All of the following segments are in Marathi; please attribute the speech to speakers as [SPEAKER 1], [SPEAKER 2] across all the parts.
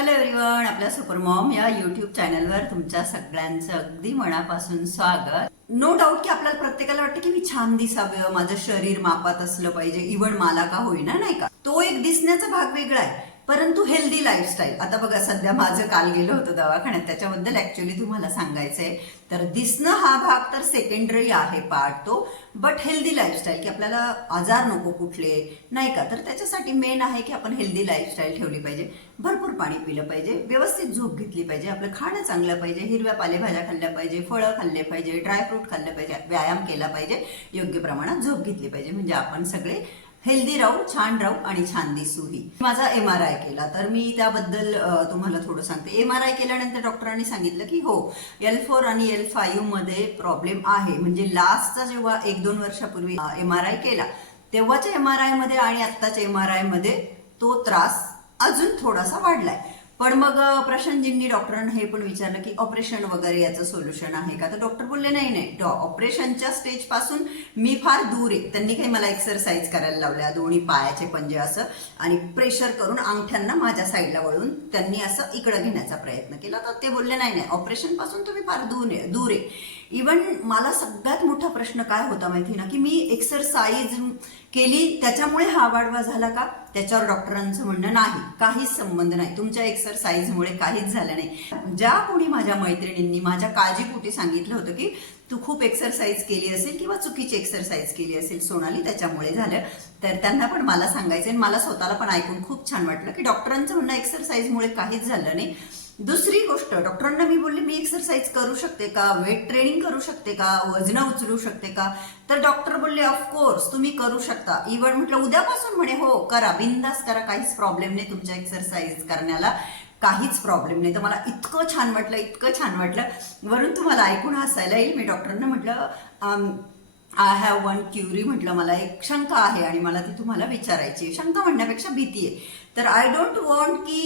[SPEAKER 1] हॅलो एव्हरीवन आपल्या सुपरमॉम या युट्यूब चॅनलवर तुमच्या सगळ्यांचं अगदी मनापासून स्वागत. नो डाऊट की आपल्याला प्रत्येकाला वाटतं की मी छान दिसावं माझं शरीर मापात असलं पाहिजे इव्हन मला का होईना नाही का? तो एक दिसण्याचा भाग वेगळा आहे. परंतु हेल्दी लाईफस्टाईल आता बघा सध्या माझं काल गेलं होतं दवाखान्यात. त्याच्याबद्दल ऍक्च्युली तुम्हाला सांगायचंय. तर दिसणं हा भाग तर सेकंडरी आहे पार्ट तो बट हेल्दी लाईफस्टाईल की आपल्याला आजार नको कुठले नाही का? तर त्याच्यासाठी मेन आहे की आपण हेल्दी लाईफस्टाईल ठेवली पाहिजे. भरपूर पाणी पिलं पाहिजे व्यवस्थित झोप घेतली पाहिजे आपलं खाणं चांगलं पाहिजे हिरव्या पालेभाज्या खाल्ल्या पाहिजे फळं खाल्ले पाहिजे ड्रायफ्रूट खाल्लं पाहिजे व्यायाम केला पाहिजे योग्य प्रमाणात झोप घेतली पाहिजे. म्हणजे आपण सगळे हेल्दी राहू छान राहू आणि छान दिसूही. माझा एम आर आय केला. तर मी त्याबद्दल तुम्हाला थोडं सांगते. एम आर आय केल्यानंतर डॉक्टरांनी सांगितलं की हो एल फोर आणि एल फाईव्हमध्ये प्रॉब्लेम आहे. म्हणजे लास्टचा जेव्हा एक दोन वर्षापूर्वी एम आर आय केला तेव्हाच्या एम आर आयमध्ये आणि आत्ताच्या एम आर आयमध्ये तो त्रास अजून थोडासा वाढलाय. पण मग प्रशांतजींनी डॉक्टरांना हे पण विचारलं की ऑपरेशन वगैरे याचं सोल्युशन आहे का? तर डॉक्टर बोलले नाही नाही डॉ- ऑपरेशनच्या स्टेजपासून मी फार दूर आहे. त्यांनी काही मला एक्सरसाइज करायला लावल्या दोन्ही पायाचे पंजे असं आणि प्रेशर करून अंगठ्यांना माझ्या साईडला वळून त्यांनी असं इकडं घेण्याचा प्रयत्न केला. तर ते बोलले नाही नाही ऑपरेशनपासून तुम्ही फार दूर आहे दूर आहे. इवन मला सगळ्यात मोठा प्रश्न काय होता माहिती ना की मी एक्सरसाइज केली त्याच्यामुळे हा वाढवा झाला का? त्याच्यावर डॉक्टरांचं म्हणणं नाही. काहीच संबंध नाही. तुमच्या एक्सरसाइजमुळे काहीच झालं नाही. ज्या कोणी माझ्या मैत्रिणींनी माझ्या काळजीपोटी सांगितलं होतं की तू खूप एक्सरसाइज केली असेल किंवा चुकीची एक्सरसाइज केली असेल सोनाली त्याच्यामुळे झालं. तर त्यांना पण मला सांगायचं आणि मला स्वतःला पण ऐकून खूप छान वाटलं की डॉक्टरांचं म्हणणं एक्सरसाइजमुळे काहीच झालं नाही. दुसरी गोष्ट डॉक्टरांना मी बोलले मी एक्सरसाइज करू शकते का? वेट ट्रेनिंग करू शकते का? वजन उचलू शकते का? तर डॉक्टर बोलले ऑफकोर्स तुम्ही करू शकता. इव्हन म्हटलं उद्यापासून म्हणे हो करा बिंदास करा काहीच प्रॉब्लेम नाही तुमच्या एक्सरसाइज करण्याला काहीच प्रॉब्लेम नाही. तर मला इतकं छान वाटलं इतकं छान वाटलं. वरून तुम्हाला ऐकून हसायला येईल मी डॉक्टरांना म्हटलं आय हॅव वन क्युरी म्हटलं मला एक शंका आहे आणि मला ती तुम्हाला विचारायची शंका म्हणण्यापेक्षा भीती आहे. तर आय डोंट वॉन्ट की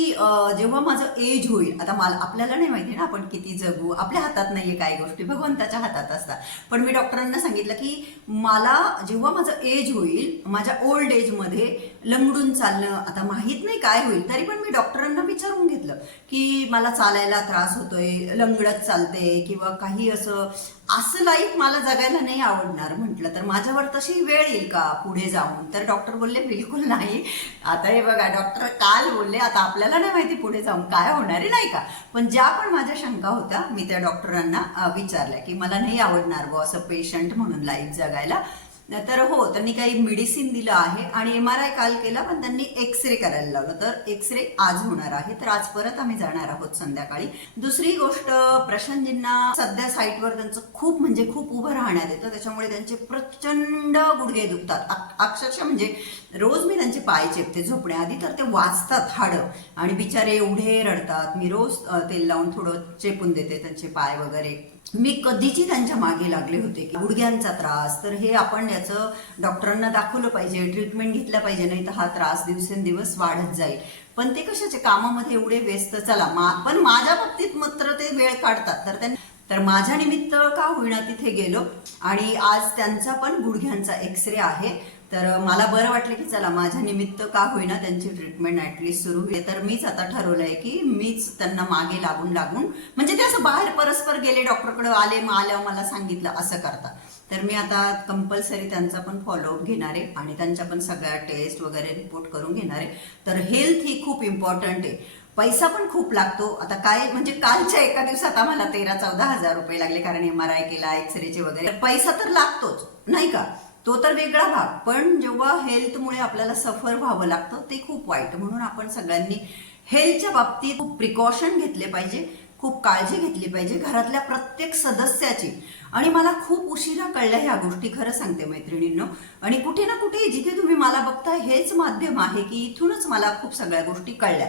[SPEAKER 1] जेव्हा माझं एज होईल आता मला आपल्याला नाही माहिती ना आपण किती जगू आपल्या हातात नाही आहे काही गोष्टी भगवंताच्या हातात असतात. पण मी डॉक्टरांना सांगितलं की मला जेव्हा माझं एज होईल माझ्या ओल्ड एजमध्ये लंगडून चालणं आता माहीत नाही काय होईल तरी पण मी डॉक्टरांना विचारून घेतलं की मला चालायला त्रास होतोय लंगडत चालते किंवा काही असं असं लाईफ मला जगायला नाही आवडणार म्हटलं. तर माझ्यावर तशी वेळ येईल का पुढे जाऊन? तर डॉक्टर बोलले बिलकुल नाही. आता हे बघा डॉक्टर काल बोलले आता आपल्याला नाही माहिती पुढे जाऊन काय होणार आहे नाही का? पण ज्या पण माझ्या शंका होत्या मी त्या डॉक्टरांना विचारल्या की मला नाही आवडणार बुवा असं पेशंट म्हणून लाईफ जगायला. तर हो त्यांनी काही मेडिसिन दिलं आहे आणि एम आर आय काल केला पण त्यांनी एक्सरे करायला लावलं. तर एक्स रे आज होणार आहे. तर आज परत आम्ही जाणार आहोत संध्याकाळी. दुसरी गोष्ट प्रशांतजींना सध्या साईटवर त्यांचं खूप म्हणजे खूप उभं राहण्यात येतं. त्याच्यामुळे त्यांचे प्रचंड गुडघे दुखतात. अक्षरशः म्हणजे रोज मी त्यांचे पाय चेपते झोपण्याआधी तर ते वाचतात हाडं. आणि बिचारे एवढे रडतात. मी रोज तेल लावून थोडं चेपून देते त्यांचे पाय वगैरे. मी कधीची त्यांच्या मागे लागले होते की गुडघ्यांचा त्रास तर हे आपण याचं डॉक्टरांना दाखवलं पाहिजे ट्रीटमेंट घेतल्या पाहिजे नाही तर हा त्रास दिवसेंदिवस वाढत जाईल. पण ते कशाचे कामामध्ये एवढे व्यस्त? चला मा पण माझ्या बाबतीत मात्र ते वेळ काढतात. तर त्यांनी तर माझ्या निमित्त का होईना तिथे गेलो? आणि आज त्यांचा पण गुडघ्यांचा एक्सरे आहे. तर मला बरं वाटलं की चला माझ्या निमित्त का होईना त्यांची ट्रीटमेंट ऍटलीस्ट सुरू होईल. तर मीच आता ठरवलंय की मीच त्यांना मागे लागून लागून म्हणजे ते असं बाहेर परस्पर गेले डॉक्टरकडे आले मग आल्यावर मला सांगितलं असं करता. तर मी आता कंपल्सरी त्यांचा पण फॉलोअप घेणार आहे आणि त्यांच्या पण सगळ्या टेस्ट वगैरे रिपोर्ट करून घेणार आहे. तर हेल्थ ही खूप इम्पॉर्टंट आहे. पैसा पण खूप लागतो. आता काय म्हणजे कालच्या एका दिवसात आम्हाला तेरा चौदा हजार रुपये लागले कारण एम आर आय केला एक्सरेचे वगैरे. पैसा तर लागतोच नाही का? तो तर वेगळा भाग पण जेव्हा हेल्थमुळे आपल्याला सफर व्हावं लागतं ते खूप वाईट. म्हणून आपण सगळ्यांनी हेल्थच्या बाबतीत खूप प्रिकॉशन घेतले पाहिजे खूप काळजी घेतली पाहिजे घरातल्या प्रत्येक सदस्याची. आणि मला खूप उशिरा कळल्या ह्या गोष्टी खरं सांगते मैत्रिणींनो. आणि कुठे ना कुठे जिथे तुम्ही मला बघताय हेच माध्यम आहे की इथूनच मला खूप सगळ्या गोष्टी कळल्या.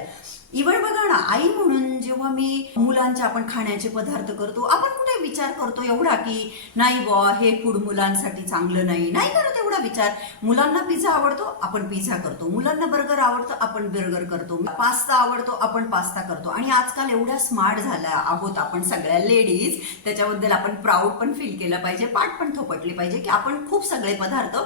[SPEAKER 1] इव्हन बघा ना आई म्हणून जेव्हा मी मुलांचे आपण खाण्याचे पदार्थ करतो आपण कुठे विचार करतो एवढा की नाही बॉ हे फूड मुलांसाठी चांगलं नाही. नाही करत एवढा विचार. मुलांना पिझ्झा आवडतो आपण पिझ्झा करतो. मुलांना बर्गर आवडतो आपण बर्गर करतो. पास्ता आवडतो आपण पास्ता करतो. आणि आजकाल एवढ्या स्मार्ट झाल्या आहोत आपण सगळ्या लेडीज त्याच्याबद्दल आपण प्राऊड पण फील केलं पाहिजे पाठ पण थोपटले पाहिजे की आपण खूप सगळे पदार्थ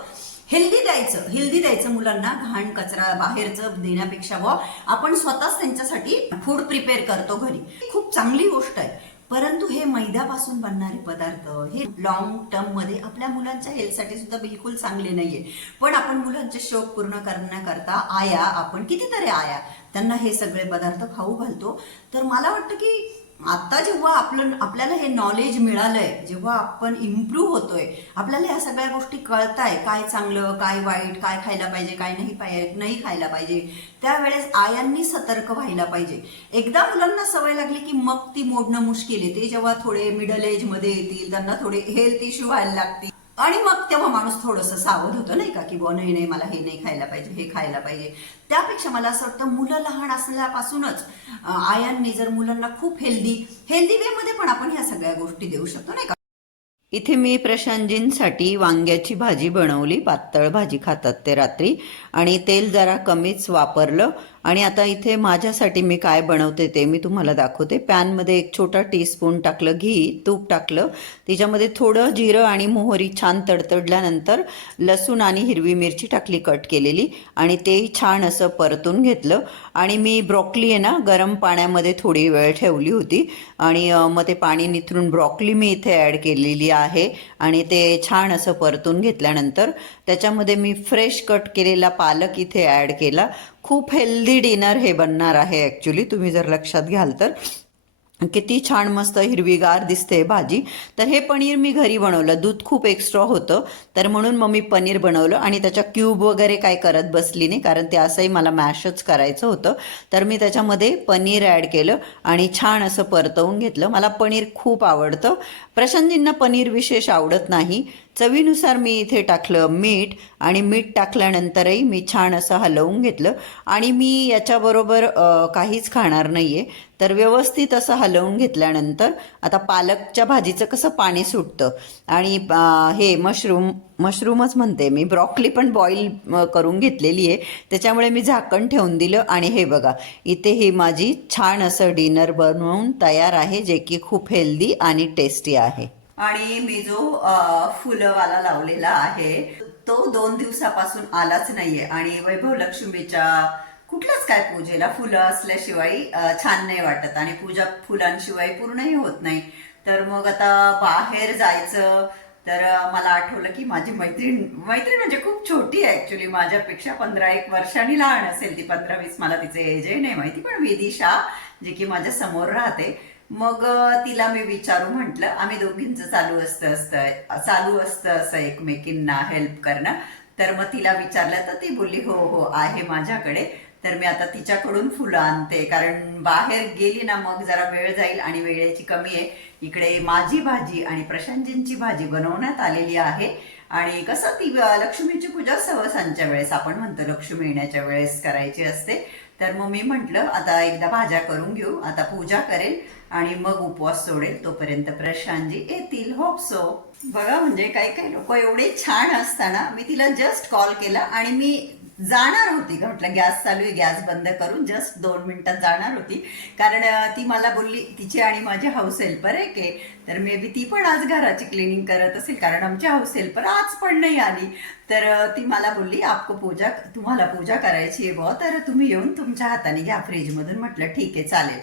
[SPEAKER 1] हेल्दी द्यायचं. हेल्दी द्यायचं मुलांना घाण कचरा बाहेरचं देण्यापेक्षा व आपण स्वतःच त्यांच्यासाठी फूड प्रिपेअर करतो घरी. खूप चांगली गोष्ट आहे. परंतु हे मैद्यापासून बनणारे पदार्थ हे लॉंग टर्ममध्ये आपल्या मुलांच्या हेल्थसाठी सुद्धा बिलकुल चांगले नाहीये. पण आपण मुलांचे शौक पूर्ण करण्याकरता आया आपण कितीतरी आया त्यांना हे सगळे पदार्थ खाऊ घालतो. तर मला वाटतं की आता जेव्हा आपलं आपल्याला हे नॉलेज मिळालंय जेव्हा आपण इम्प्रूव्ह होतोय आपल्याला ह्या सगळ्या गोष्टी कळताय काय चांगलं काय वाईट काय खायला पाहिजे काय नाही पाहिजे नाही खायला पाहिजे त्यावेळेस आयांनी सतर्क व्हायला पाहिजे. एकदा मुलांना सवय लागली की मग ती मोडणं मुश्किल आहे. ते जेव्हा थोडे मिडल एजमध्ये येतील त्यांना थोडे हेल्थ इश्यू व्हायला लागतील. आणि मग तेव्हा माणूस थोडंसं सावध होतं नाही का की बुवा नाही नाही मला हे नाही खायला पाहिजे हे खायला पाहिजे. त्यापेक्षा मला असं वाटतं मुलं लहान असल्यापासूनच आयांनी जर मुलांना खूप हेल्दी हेल्दी वे मध्ये पण आपण ह्या सगळ्या गोष्टी देऊ शकतो नाही का? इथे मी प्रशांतजींसाठी वांग्याची भाजी बनवली पातळ भाजी खातात ते रात्री. आणि तेल जरा कमीच वापरलं आणि आता इथे माझ्यासाठी मी काय बनवते ते मी तुम्हाला दाखवते. पॅनमध्ये एक छोटा टीस्पून टाकलं घी तूप टाकलं. त्याच्यामध्ये थोडं जिरं आणि मोहरी छान तडतडल्यानंतर लसूण आणि हिरवी मिरची टाकली कट केलेली. आणि तेही छान असं परतून घेतलं. आणि मी ब्रॉकली आहे ना गरम पाण्यामध्ये थोडी वेळ ठेवली होती. आणि मग ते पाणी निथरून ब्रॉकली मी इथे ॲड केलेली आहे. आणि ते छान असं परतून घेतल्यानंतर त्याच्यामध्ये मी फ्रेश कट केलेला पालक इथे ॲड केला. खूप हेल्दी डिनर हे बनणार आहे ॲक्च्युली तुम्ही जर लक्षात घ्याल तर. किती छान मस्त हिरवीगार दिसते भाजी. तर हे पनीर मी घरी बनवलं. दूध खूप एक्स्ट्रा होतं. तर म्हणून मग मी पनीर बनवलं आणि त्याच्या क्यूब वगैरे काय करत बसली नाही कारण ते असंही मला मॅशच करायचं होतं. तर मी त्याच्यामध्ये पनीर ॲड केलं आणि छान असं परतवून घेतलं. मला पनीर खूप आवडतं. प्रशांतींना पनीर विशेष आवडत नाही. चवीनुसार मी इथे टाकलं मीठ आणि मीठ टाकल्यानंतरही मी छान असं हलवून घेतलं. आणि मी याच्याबरोबर काहीच खाणार नाही आहे तर व्यवस्थित असं हलवून घेतल्यानंतर आता पालकच्या भाजीचं कसं पाणी सुटतं. आणि हे मशरूम मशरूमच म्हणते मी. ब्रॉकली पण बॉईल करून घेतलेली आहे. त्याच्यामुळे मी झाकण ठेवून दिलं आणि हे बघा इथे ही माझी छान असं डिनर बनवून तयार आहे जे की खूप हेल्दी आणि टेस्टी आहे. आणि मी जो अ, फुलंवाला लावलेला आहे तो दोन दिवसापासून आलाच नाहीये. आणि वैभव लक्ष्मीच्या कुठल्याच काय पूजेला फुलं असल्याशिवाय छान नाही वाटत. आणि पूजा फुलांशिवाय पूर्णही होत नाही. तर मग आता बाहेर जायचं तर मला आठवलं की माझी मैत्रीण मैत्रीण म्हणजे खूप छोटी आहे ऍक्च्युली माझ्यापेक्षा पंधरा एक वर्षांनी लहान असेल ती पंधरा वीस मला तिचे एज आहे नाही माहिती पण वेदिशा जी की माझ्यासमोर राहते. मग तिला मी विचारू म्हटलं आम्ही दोघींचं चालू असतं असतं चालू असतं असं एकमेकींना हेल्प करणं. तर मग तिला विचारलं तर ती बोलली हो हो आहे माझ्याकडे. तर मी आता तिच्याकडून फुलं आणते. कारण बाहेर गेली ना मग जरा वेळ जाईल आणि वेळेची कमी आहे. इकडे माझी भाजी आणि प्रशांतजींची भाजी बनवण्यात आलेली आहे. आणि कसं ती लक्ष्मीची पूजा सहसांच्या वेळेस आपण म्हणतो लक्ष्मी येण्याच्या वेळेस करायची असते. तर मग मी म्हटलं आता एकदा भाज्या करून घेऊ. आता पूजा करेल आणि मग उपवास सोडेल. तोपर्यंत प्रशांतजी येतील. होप सो बघा म्हणजे काही काही लोक एवढे छान असताना मी तिला जस्ट कॉल केला आणि मी जाणार होती. का म्हटलं गॅस चालू आहे गॅस बंद करून जस्ट दोन मिनिटात जाणार होती. कारण ती मला बोलली तिची आणि माझी हाऊस हेल्पर आहे के. तर मे बी ती पण आज घराची क्लिनिंग करत असेल कारण आमची हाऊस हेल्पर आज पण नाही आली. तर ती मला बोलली आपको पूजा तुम्हाला पूजा करायची आहे बुवा तर तुम्ही येऊन तुमच्या हाताने घ्या फ्रीजमधून म्हटलं ठीक आहे चालेल.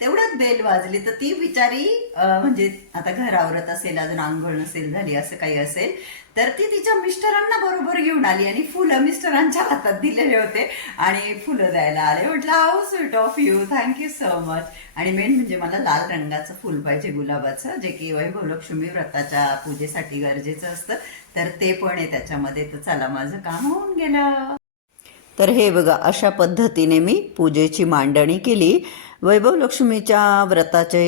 [SPEAKER 1] तेवढ्यात बेल वाजली तर ती बिचारी म्हणजे आता घर आवरत असेल अजून आंघोळ नसेल झाली असं काही असेल तर ती तिच्या मिस्टरांना बरोबर घेऊन आली आणि फुलं मिस्टरांच्या हातात दिलेले होते आणि फुलं द्यायला आले. म्हटलं how sweet of you thank you so much आणि मेन म्हणजे मला लाल रंगाचं फुल पाहिजे गुलाबाचं जे की वैभव लक्ष्मी व्रताच्या पूजेसाठी गरजेचं असतं तर ते पण आहे त्याच्यामध्ये. तर चला माझं काम होऊन गेलं. तर हे बघा अशा पद्धतीने मी पूजेची मांडणी केली. वैभव लक्ष्मीच्या व्रताचे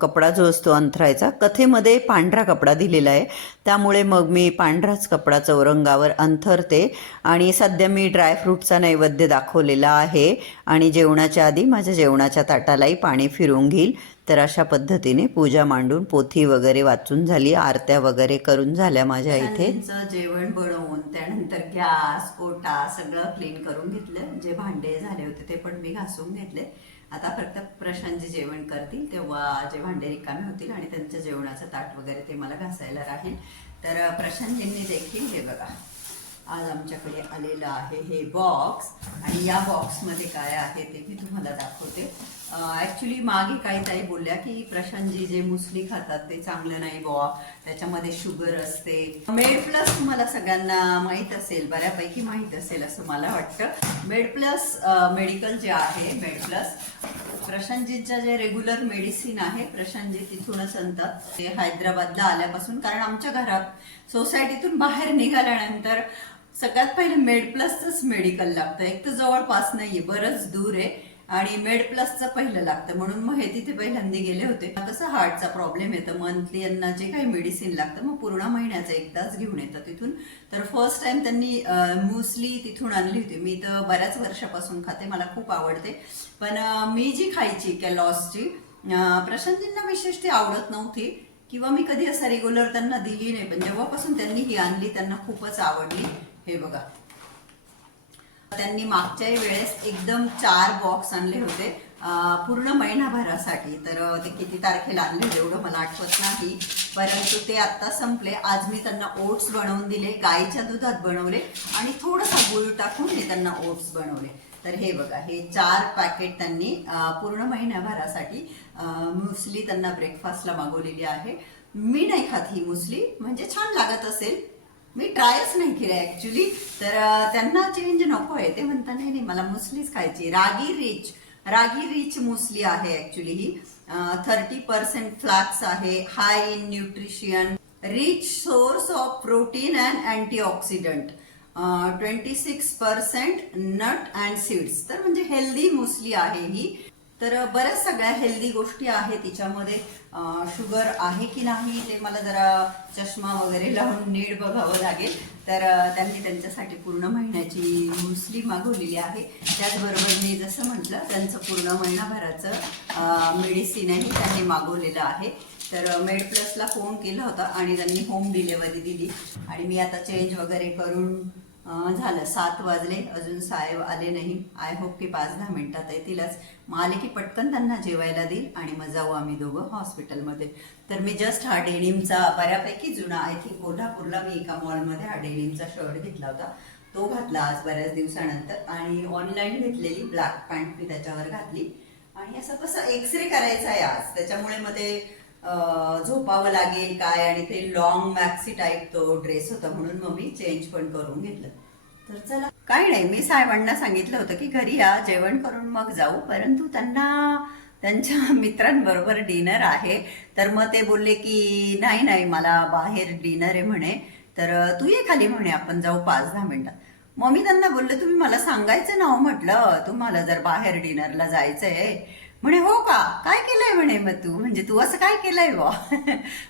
[SPEAKER 1] कपडा जो असतो अंथरायचा कथेमध्ये पांढरा कपडा दिलेला आहे. त्यामुळे मग मी पांढराच कपडा चौरंगावर अंथरते आणि सध्या मी ड्रायफ्रूटचा नैवेद्य दाखवलेला आहे आणि जेवणाच्या आधी माझ्या जेवणाच्या ताटालाही पाणी फिरून घेईल. तर अशा पद्धतीने पूजा मांडून पोथी वगैरे वाचून झाली आरत्या वगैरे करून झाल्या माझ्या इथे. जेवण बनवून त्यानंतर गॅस ओटा सगळं क्लीन करून घेतलं. जे भांडे झाले होते ते पण मी घासून घेतले. आता फक्त प्रशांतजी जेवण करतील तेव्हा जे भांडे रिकामे होतील आणि त्यांच्या जेवणाचं ताट वगैरे ते मला घासायला राहील. तर प्रशांतजींनी देखील हे बघा. आज आमच्याकडे आलेलं आहे हे बॉक्स आणि या बॉक्समध्ये काय आहे ते मी तुम्हाला दाखवते. ॲक्च्युली मागे काही ताई बोलल्या की प्रशांतजी जे मुसली खातात ते चांगलं नाही बुवा. त्याच्यामध्ये शुगर असते. मेड प्लस तुम्हाला सगळ्यांना माहीत असेल बऱ्यापैकी माहीत असेल असं मला वाटतं. मेड प्लस मेडिकल जे आहे मेड प्लस प्रशांतजींच्या जे रेग्युलर मेडिसिन आहे प्रशांतजी तिथूनच आणतात. ते हैदराबादला आल्यापासून कारण आमच्या घरात सोसायटीतून बाहेर निघाल्यानंतर सगळ्यात पहिले मेड प्लसच मेडिकल लागतं. एक तर जवळपास नाही आहे बरंच दूर आहे. आणि मेड प्लसचं पहिलं लागतं. म्हणून मग हे तिथे पहिल्यांदा गेले होते. कसं हार्टचा प्रॉब्लेम येतं. मंथली यांना जे काही मेडिसिन लागतं मग पूर्ण महिन्याचा एक तास घेऊन येतं तिथून. तर फर्स्ट टाइम त्यांनी मुसली तिथून आणली होती. मी तर बऱ्याच वर्षापासून खाते. मला खूप आवडते. पण मी जी खायची कॅलॉसची प्रशांतजींना विशेष ती आवडत नव्हती. किंवा मी कधी असं रेग्युलर त्यांना दिली नाही. पण जेव्हापासून त्यांनी ही आणली त्यांना खूपच आवडली. हे बघा. त्यांनी मागच्याही वेळेस एकदम चार बॉक्स आणले होते. पूर्ण महिनाभरासाठी. तर ते किती तारखेला आणले होते एवढं मला आठवत नाही. परंतु ते आता संपले. आज मी त्यांना ओट्स बनवून दिले गाईच्या दुधात बनवले आणि थोडासा गुळ टाकून मी त्यांना ओट्स बनवले. तर हे बघा हे चार पॅकेट त्यांनी पूर्ण महिन्याभरासाठी मुसली त्यांना ब्रेकफास्टला मागवलेली आहे. मी नाही खात ही मुसली म्हणजे छान लागत असेल. मी ट्रायच नाही केलं ऍक्च्युली तर त्यांना चेंज नको आहे. ते म्हणता नाही नाही मला मुसलीच खायची ragi rich ragi rich muesli आहे ऍक्च्युली ही. थर्टी पर्सेंट फ्लॅक्स आहे high in nutrition rich source of protein and antioxidant twenty six percent nut and seeds तर म्हणजे हेल्दी मुसली आहे ही. तर बऱ्याच सगळ्या हेल्दी गोष्टी आहेत तिच्यामध्ये. शुगर आहे की नाही ते मला जरा चष्मा वगैरे लावून नीट बघावं लागेल. तर त्यांनी त्यांच्यासाठी पूर्ण महिन्याची मुसली मागवलेली आहे. त्याचबरोबर मी जसं म्हटलं त्यांचं पूर्ण महिनाभराचं मेडिसिनही त्यांनी मागवलेलं आहे. तर मेड प्लसला फोन केला होता आणि त्यांनी होम डिलेवरी दिली. आणि मी आता चेंज वगैरे करून झालं. सात वाजले. अजून साहेब आले नाही. आय होप की पाच दहा मिनिटात येतीलच. मग आले की पटकन त्यांना जेवायला देईल आणि मग जाऊ आम्ही दोघं हॉस्पिटलमध्ये. तर मी जस्ट हा डेनिमचा बऱ्यापैकी जुना आय थिंक कोल्हापूरला मी एका मॉलमध्ये हा डेनिमचा शर्ट घेतला होता. तो घातला आज बऱ्याच दिवसानंतर आणि ऑनलाईन घेतलेली ब्लॅक पॅन्ट मी त्याच्यावर घातली. आणि असं कसं एक्सरे करायचा आहे आज. त्याच्यामुळे मध्ये झोपावं लागेल काय आणि ते लॉंग मॅक्सी टाईप तो ड्रेस होता म्हणून मग मी चेंज पण करून घेतलं. तर चला. काय नाही मी साहेबांना सांगितलं होतं की घरी या जेवण करून मग जाऊ. परंतु त्यांना त्यांच्या मित्रांबरोबर डिनर आहे. तर मग ते बोलले की नाही नाही मला बाहेर डिनर आहे म्हणे. तर तू ये खाली म्हणे आपण जाऊ पाच दहा मिनिटात. मग मी त्यांना बोलले तुम्ही मला सांगायचं ना हो म्हटलं. तुम्हाला जर बाहेर डिनरला जायचंय म्हणे हो का? काय केलंय म्हणे मग तू? म्हणजे तू असं काय केलंय बा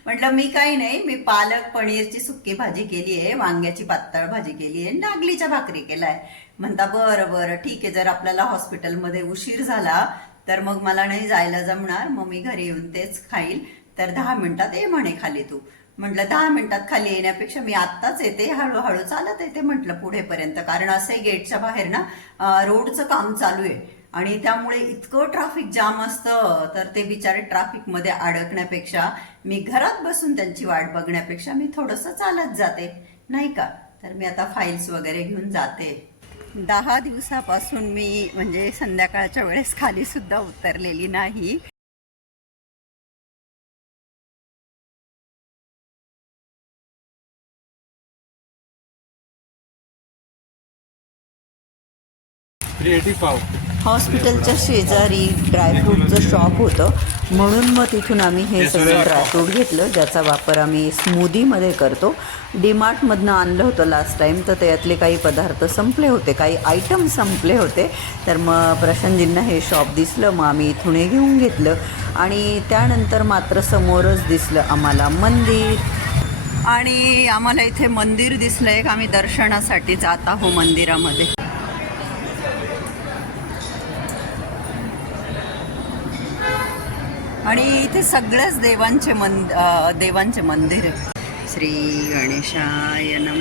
[SPEAKER 1] म्हटलं मी काही नाही. मी पालक पनीरची सुक्की भाजी केली आहे वांग्याची पातळ भाजी केली आहे नागलीच्या भाकरी केलाय. म्हणता बरं बरं ठीक आहे. जर आपल्याला हॉस्पिटलमध्ये उशीर झाला तर मग मला नाही जायला जमणार. मग मी घरी येऊन तेच खाईल. तर दहा मिनिटात ये म्हणे खाली तू. म्हटलं दहा मिनिटात खाली येण्यापेक्षा मी आत्ताच येते. हळूहळू चालत येते. म्हटलं पुढेपर्यंत. कारण असं गेटच्या बाहेर ना रोडचं काम चालू आहे. आणि त्यामुळे इतकं ट्राफिक जाम असतं. तर ते बिचारे ट्राफिकमध्ये अडकण्यापेक्षा मी घरात बसून त्यांची वाट बघण्यापेक्षा मी थोडंसं चालत जाते. नाही का? तर मी आता फाईल्स वगैरे घेऊन जाते. दहा दिवसापासून मी म्हणजे संध्याकाळच्या वेळेस खाली सुद्धा उतरलेली नाही. हॉस्पिटलच्या शेजारी ड्रायफ्रूटचं शॉप होतं. म्हणून मग तिथून आम्ही हे सगळं ड्रायफ्रूट घेतलं ज्याचा वापर आम्ही स्मूदीमध्ये करतो. डीमार्टमधनं आणलं होतं लास्ट टाईम तर त्यातले काही पदार्थ संपले होते काही आयटम संपले होते. तर मग प्रशांतजींना हे शॉप दिसलं मग आम्ही इथून हे घेऊन घेतलं. आणि त्यानंतर मात्र समोरच दिसलं आम्हाला मंदिर. आणि आम्हाला इथे मंदिर दिसलं एक आम्ही दर्शनासाठी जात आहो मंदिरामध्ये. आणि इथे सगळ्याच देवांचे मन देवांचे मंदिर आहे श्री गणेशाय नम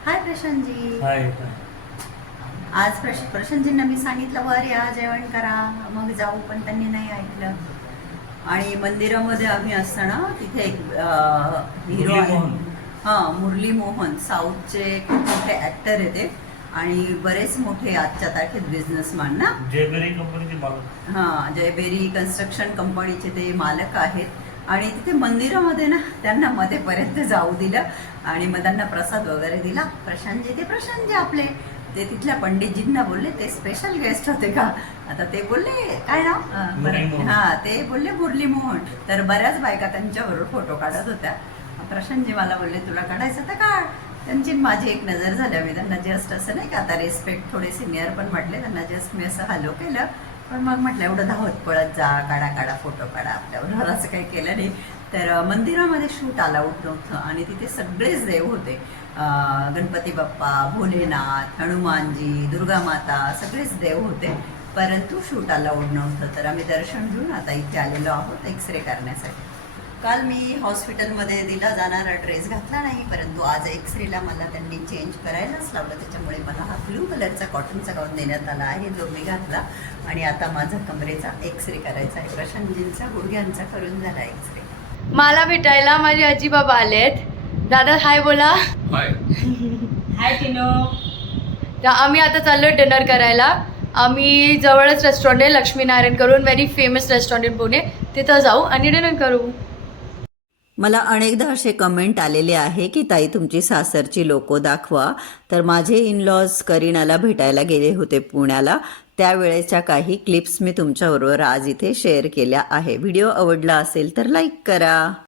[SPEAKER 2] हाय प्रशांत
[SPEAKER 1] जी
[SPEAKER 2] हाय
[SPEAKER 1] आज प्रश प्रशांतजींना मी सांगितलं वर या जेवण करा. मग जाऊ पण त्यांनी नाही ऐकलं. आणि मंदिरामध्ये आम्ही असताना तिथे एक हिरो. हा मुरली मोहन. साऊथचे खूप मोठे ऍक्टर येते आणि बरेच मोठे आजच्या तारखेत बिझनेसमॅन ना.
[SPEAKER 2] जयबेरी कंपनीचे मालक.
[SPEAKER 1] हा जयबेरी कन्स्ट्रक्शन कंपनीचे ते मालक आहेत. आणि तिथे मंदिरामध्ये ना त्यांना मध्येपर्यंत जाऊ दिलं. आणि मग त्यांना प्रसाद वगैरे दिला. प्रशांतजी ते प्रशांतजी आपले. ते तिथल्या पंडितजींना बोलले ते स्पेशल गेस्ट होते का? आता ते बोलले काय नाव?
[SPEAKER 2] मोहन.
[SPEAKER 1] हा ते बोलले मुरली मोहन. तर बऱ्याच बायका त्यांच्याबरोबर फोटो काढत होत्या. प्रशांतजी मला बोलले तुला काढायचं तर काढ. त्यांची माझी एक नजर झाली. मी त्यांना जस्ट असं नाही का आता रेस्पेक्ट थोडे सिनियर पण म्हटले त्यांना जस्ट मी असं हॅलो केलं. पण मग म्हटलं एवढं धावत पळत जा काढा काढा फोटो काढा आपल्याबरोबर असं काही केलं नाही. तर मंदिरामध्ये शूट अलाउड नव्हतं आणि तिथे सगळेच देव होते. गणपती बाप्पा भोलेनाथ हनुमानजी दुर्गा माता सगळेच देव होते. परंतु शूट अलाउड नव्हतं. तर आम्ही दर्शन घेऊन आता इथे आलेलो आहोत एक्सरे करण्यासाठी. काल मी हॉस्पिटलमध्ये दिला जाणारा ड्रेस घातला नाही परंतु आज एक्सरेला मला त्यांनी चेंज करायलाच लावलं. त्याच्यामुळे मला हा ब्लू कलरचा कॉटनचा गाऊन देण्यात आला आहे जो मी घातला. आणि आता माझा कमरेचा एक्सरे करायचा आहे. प्रशांतजींचा गुडघ्यांचा करून झाला एक्सरे
[SPEAKER 3] मला भेटायला माझे आजी बाबा आलेत. दादा हाय बोला.
[SPEAKER 2] हाय
[SPEAKER 3] तर आम्ही आता चाललो डिनर करायला. आम्ही जवळच रेस्टॉरंट आहे लक्ष्मीनारायण करून very famous restaurant in Pune. तिथं जाऊ आणि डिनर करू.
[SPEAKER 1] मला अनेकदा असे कमेंट आलेले आहे की ताई तुमची सासरची लोको दाखवा. तर माझे इन लॉज करीनाला भेटायला गेले होते पुण्याला. त्यावेळेच्या काही क्लिप्स मी तुमच्याबरोबर आज इथे शेअर केल्या आहे. व्हिडिओ आवडला असेल तर लाईक करा.